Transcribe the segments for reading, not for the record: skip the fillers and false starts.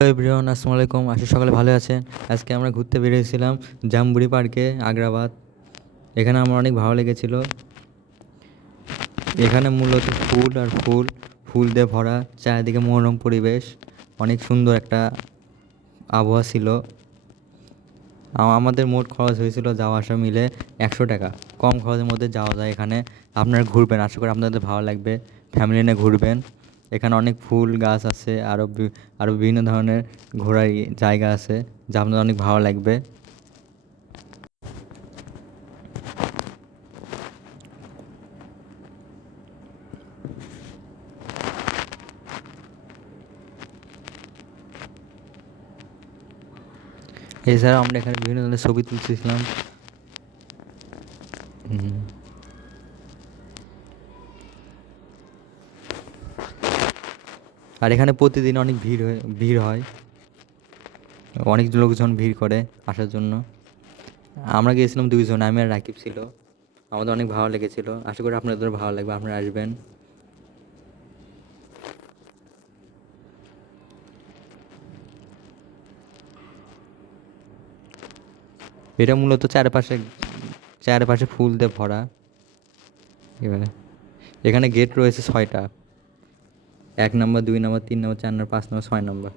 Hello everyone, আসসালামু আলাইকুম। আশা সকালে ভালো আছেন। আজকে আমরা ঘুরতে বেরিয়েছিলাম জামবুড়ি পার্কে, আগ্রাবাদ। এখানে আমার অনেক ভালো লেগেছিল। এখানে মূলত ফুল আর ফুল, ফুল দিয়ে ভরা, চারিদিকে মনোরম পরিবেশ, অনেক সুন্দর একটা আবহাওয়া ছিল। আমাদের মোট খরচ হয়েছিল যাওয়া আসা মিলে 100 টাকা। কম খরচের মধ্যে যাওয়া যায় এখানে। আপনারা ঘুরবেন, আশা করি আপনাদের ভালো লাগবে। ফ্যামিলি নিয়ে ঘুরবেন। এখানে অনেক ফুল গাছ আছে, আরও বিভিন্ন ধরনের ঘোরার জায়গা আছে, যা আপনাদের অনেক ভালো লাগবে। এছাড়াও আমরা এখানে বিভিন্ন ধরনের ছবি তুলতেছিলাম। হুম। আর এখানে প্রতিদিন অনেক ভিড় হয়। অনেক লোকজন ভিড় করে আসার জন্য। আমরা গিয়েছিলাম 2 জন, আমি আর রাকিব ছিল। আমাদের অনেক ভালো লেগেছিল। আশা করি আপনাদের ভালো লাগবে, আপনারা আসবেন। এটা মূলত চারপাশে চারপাশে ফুল দিয়ে ভরা। এবারে এখানে গেট রয়েছে 6টা: 1 নম্বর, 2 নম্বর, 3 নম্বর, 4 নম্বর, 5 নম্বর, 6 নম্বর।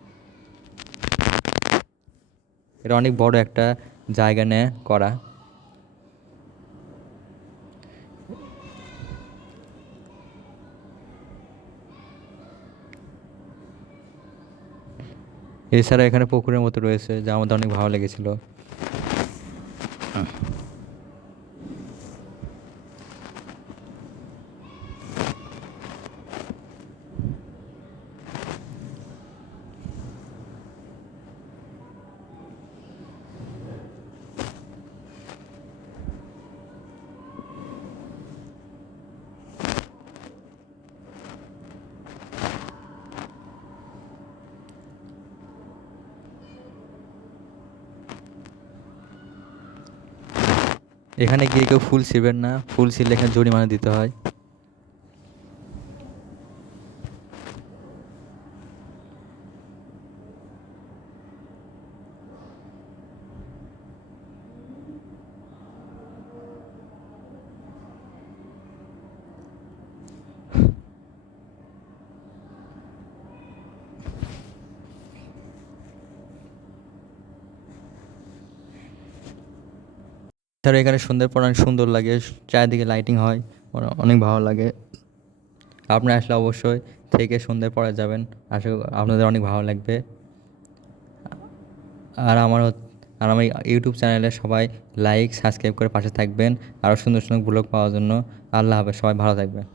এটা অনেক বড় একটা জায়গা নিয়ে করা। এছাড়া এখানে পুকুরের মতো রয়েছে, যা আমাদের অনেক ভালো লেগেছিল। এখানে গিয়ে কেউ ফুল ছিঁড়বেন না, ফুল ছিঁড়লে এখানে জরিমানা দিতে হয়। এছাড়া এখানে সন্ধ্যের পর অনেক সুন্দর লাগে, চারিদিকে লাইটিং হয়, অনেক ভালো লাগে। আপনারা আসলে অবশ্যই থেকে সন্ধ্যের পরে যাবেন, আশা করি আপনাদের অনেক ভালো লাগবে। আর আমার ইউটিউব চ্যানেলে সবাই লাইক সাবস্ক্রাইব করে পাশে থাকবেন, আরও সুন্দর সুন্দর ব্লগ পাওয়ার জন্য। আল্লাহ হাফেজ, সবাই ভালো থাকবেন।